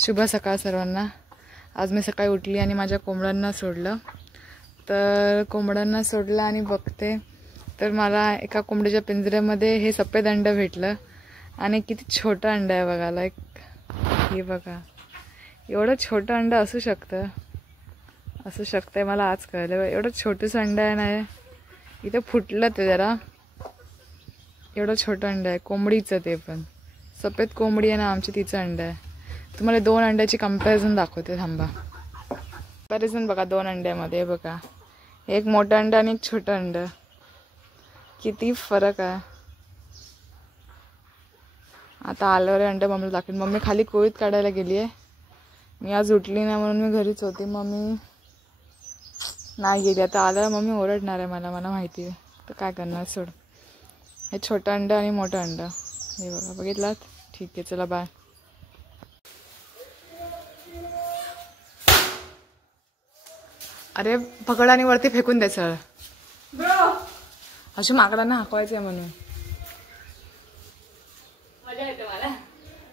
शुभ सकाळ सर्वांना। आज मी सकाळी उठली आणि माझ्या कोंबड्यांना सोडलं। तर कोंबड्यांना सोडलं आणि बघते तर मला एका कोंबडीच्या पिंजऱ्यामध्ये हे सफेद अंड भेटलं आणि किती छोटं अंड आहे बघायला। हे बघा, एवढं छोटं अंड असू शकतंय मला आज कळलं। एवढं छोटंसं अंड आहे ना, इथे फुटलं ते जरा, एवढं छोटं अंड आहे कोंबडीचं, ते पण सफेद कोंबडी आहे ना आमची, तिचं अंड आहे। तुम्हाला दोन अंड्याची कंपॅरिझन दाखवते, थांबा। कंपॅरिझन बघा दोन अंड्यामध्ये, बघा एक मोठं अंड आणि एक छोटं अंड, किती फरक आहे। आता आल्यावर अंड मम्मीला दाखवेन। मम्मी खाली कोळीत काढायला गेली आहे। मी आज उठली ना म्हणून मी घरीच होती, मम्मी नाही गेली। आता आल्यावर मम्मी ओरडणार आहे मला माहिती आहे, तर काय करणार, सोड। हे छोटं अंड आणि मोठं अंड, हे बघा, बघितलात? ठीक आहे, चला बाय। अरे पकड आणि वरती फेकून दे सर, अशी माकडांना हाकवायचे म्हणून। मजा येते मला।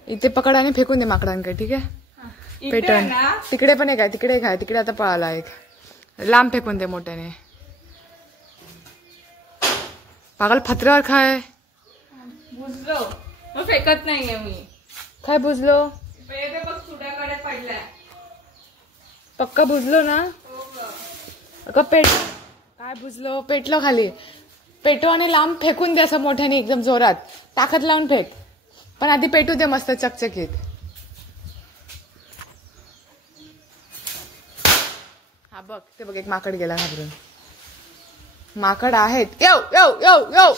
इथे पकड आणि फेकून दे माकडांकडे, ठीक आहे? पेटर्न तिकडे पण एक आहे, तिकडे एक आहे, तिकडे आता पळाला एक। लांब फेकून दे मोठ्याने, पागल फत्र्यावर खाय। बुजलो मग फेकत नाहीये मी। काय बुजलो? ते बघ सुड्याकडे पडलाय। पक्का बुजलो ना? अगं पेट, काय बुजलो? पेटलो खाली, पेटो आणि लांब फेकून दे असं मोठ्याने, एकदम जोरात ताकद लावून फेक, पण आधी पेटू दे मस्त चकचकीत। हा बघ, ते बघ एक माकड गेला घाबरून। माकड आहेत, येऊ येऊ येऊ येऊ।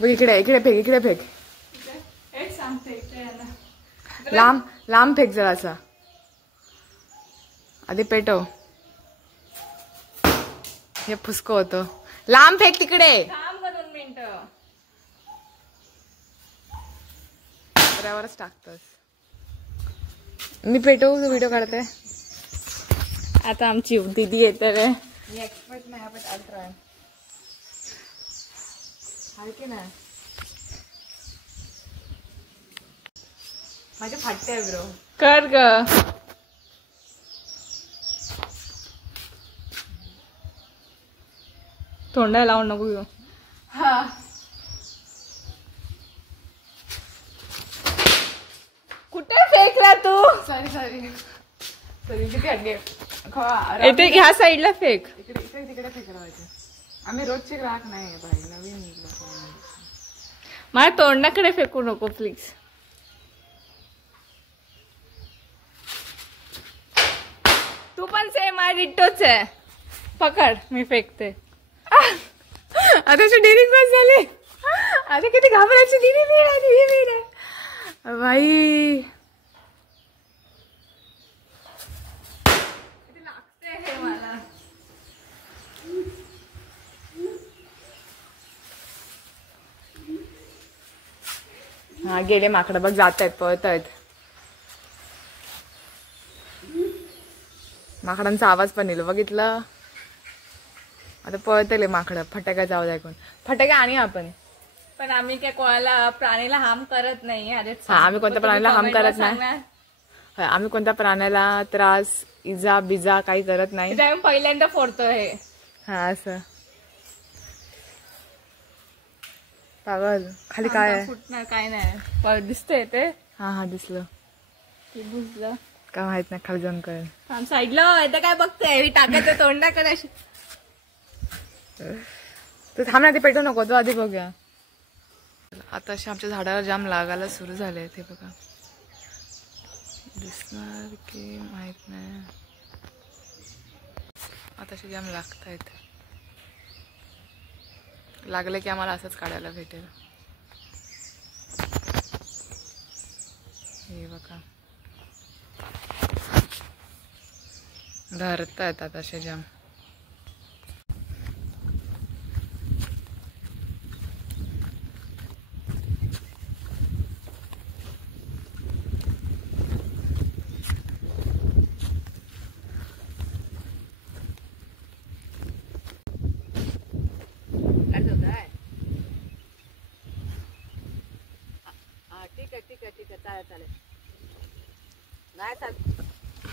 बघ इकडे, इकडे फेक, इकडे फेक, लांब लांब फेक जरासा, आधी पेटव। हे फुसक होतं, लांब फेक तिकडे। 2 मिनिटं त्यावरच टाकतोस। मी पेटवू, तू व्हिडिओ काढते। आता आमची दीदी येते रे। मी एक्सपर्ट नाही, पण अल्ट्रा आहे की नाही? माझे फाटते आहे ब्रो, कर ग। तोंडाला लावून नको घेऊ। हा कुठे फेकला तू? सॉरी सॉरी सॉरी, किती अंडे इथे ह्या साईडला फेक। इकडे इकडे तिकडे फेकवायचे। आम्ही रोजचे ग्राहक नाही आहे भाई, नवीन लोक। माझ्या तोंडाकडे फेकू नको प्लीज। तू पण सेम आहे, डिट्टोच आहे। पकड, मी फेकते। आता डेअरिंग बस झाली, आता किती घाबरायची। दिदी भाई, लागते हे मला। हा गेले माकडं बघ, जात आहेत, पळत आहेत। माकडांचा आवाज पण येईल, बघितलं? आता पळतले माकडं, फटाका जाऊ द्या, कोण फटाका आणि आपण पण आम्ही काय कोणाला प्राणीला हार्म करत नाही। अरे आम्ही कोणत्या प्राण्याला हार्म करत नाही। आम्ही कोणत्या प्राण्याला त्रास, इजा बिजा काही करत नाही। आम्ही पहिल्यांदा फोडतो हे। हा असं पागल, खाली काय आहे? फुटणार काय नाही, दिसतंय ते। हा हा दिसलं, बुजलं काय माहित नाही, खाली जाऊन कळेल। आम साईडला इथं काय बघते, मी टाकायचं तोंडाकडे अशी। तू थांब ना, ते पेटू नको, तो आधी बघूया। आता असे आमच्या झाडावर जाम लागायला सुरू झाले, ते बघा, दिसणार की माहित नाही। आता असे जाम लागतायत, लागले की आम्हाला असंच काढायला भेटेल। हे बघा, धरतायत आता असे जाम। आहे चालेल चालेल.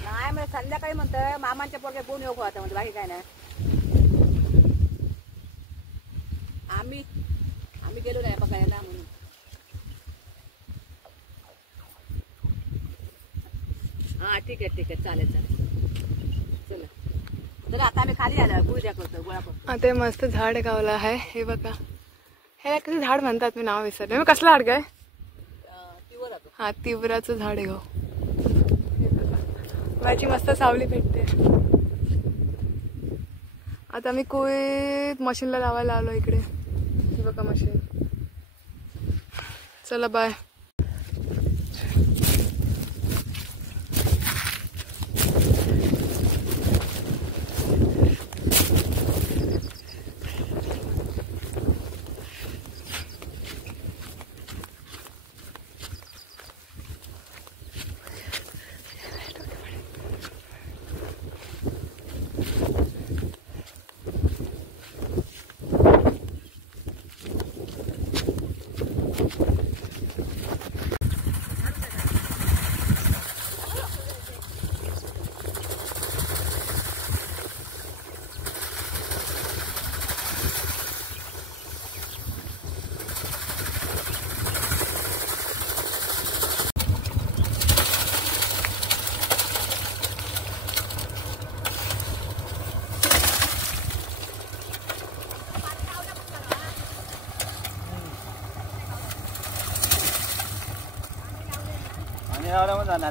नाही म्हणजे संध्याकाळी म्हणतोय मामांच्या पोरगे बोन येऊ आता म्हणजे बाकी काय नाही. आम्ही गेलो नाही बघायला म्हणून. हा ठीक आहे चालेल चला. तर आता आम्ही खाली आलो गुळी दाखवतो गोळा करतो. ते मस्त झाड गावला आहे हे बघा. हे कसं झाड म्हणतात मी नाव विसरले. मग कसलं झाड काय? हा तिवराचं झाड आहे. माझी मस्त सावली भेटते. आता मी कोई मशीनला लावायला आलो इकडे. हे बघा मशीन. चला बाय.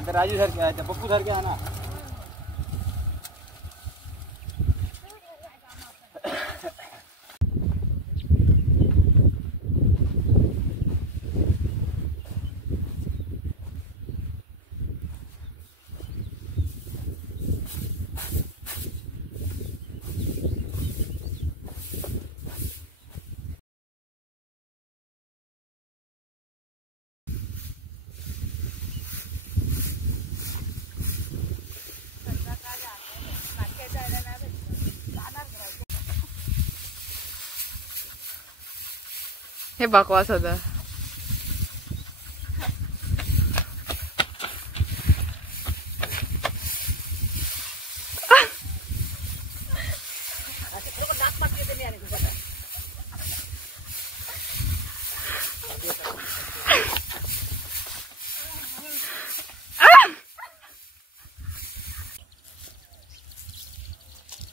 तर राजू सारखे पप्पू सारखे आहे ना. हे बकवास होता.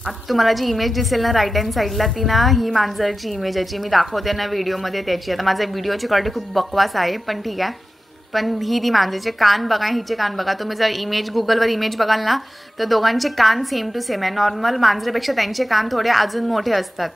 आता तुम्हाला जी इमेज दिसेल ना राईट हँड साईडला ती ना ही मांजरची इमेज आहे. मी दाखवते ना व्हिडिओमध्ये त्याची. आता माझ्या व्हिडिओची क्वालिटी खूप बकवास आहे पण ठीक आहे. पण ही ती मांजरचे कान बघा, हिचे कान बघा. तुम्ही जर इमेज गुगलवर इमेज बघाल ना तर दोघांचे कान सेम टू सेम आहे. नॉर्मल मांजरेपेक्षा त्यांचे कान थोडे अजून मोठे असतात.